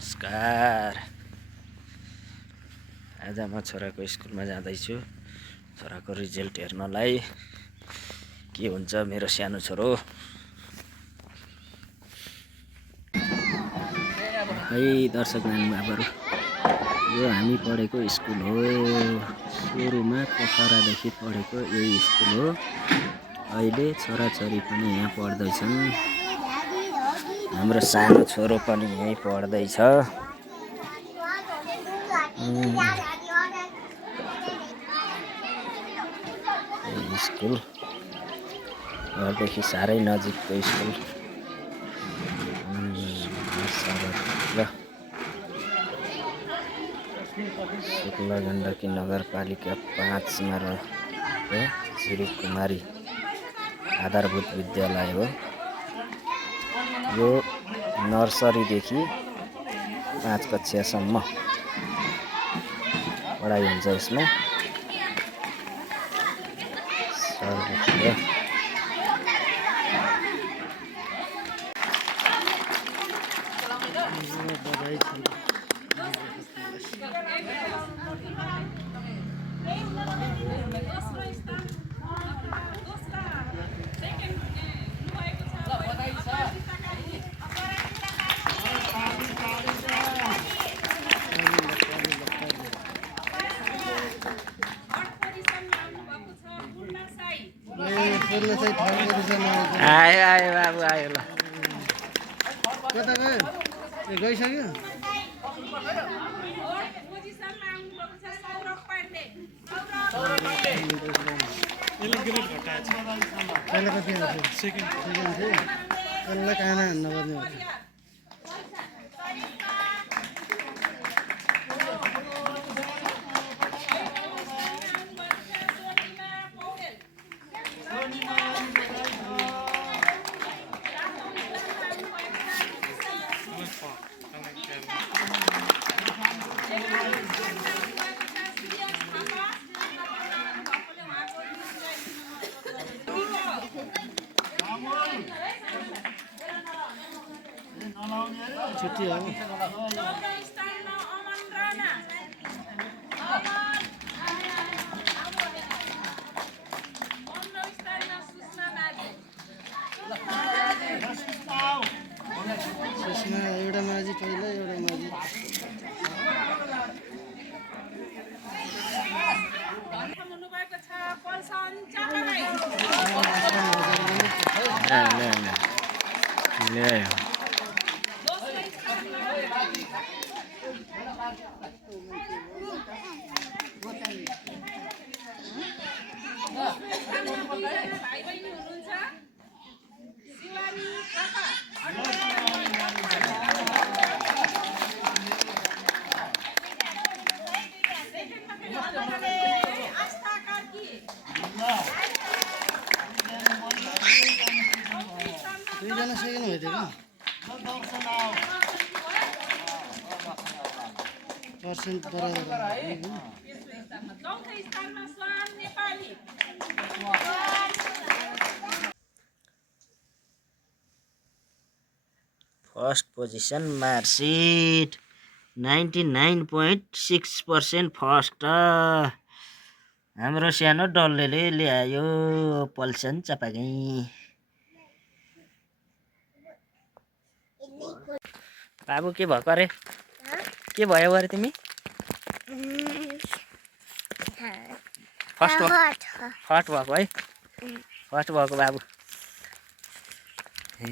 नमस्कार। आज म छोराको स्कुलमा जाँदैछु छोराको रिजल्ट हेर्नलाई। के हुन्छ मेरो सानो छोरो। है दर्शक महानुभावहरु, यो हामी पढेको स्कुल हो। सुरुमा पोखरादेखि पढेको यही स्कुल हो। अहिले छोराछोरी पनि यहाँ पढ्दैछन्। हाम्रो सानो छोरो पनि यही पढ्दैछ। स्कुल घरदेखि साह्रै नजिकको स्कुल। शुक्ला गण्डकी नगरपालिका 5 मा रहेको श्री कुमारी आधारभूत विद्यालय हो। यो नर्सरीदेखि 5 कक्षासम्म पढाइ हुन्छ यसमा। आयो बाबु आयो ल। कता गयो? गइसक्यो? पहिला कति आउँछ? सेकेन्ड थियो। कसलाई काना नगर्ने हो। छुट्टी हो। सुषमा एउटा माझी पहिला एउटा माझी दुईजना सेकेन्ड भइदियो क्या पर्सेन्ट बराबर। First position marksheet 99.6% first. हाम्रो सानो डल्लेले ल्यायो पल्सन चपागै। बाबु के भएको अरे? के भयो अरे तिमी? फर्स्ट भएको है? फर्स्ट भएको बाबु। ए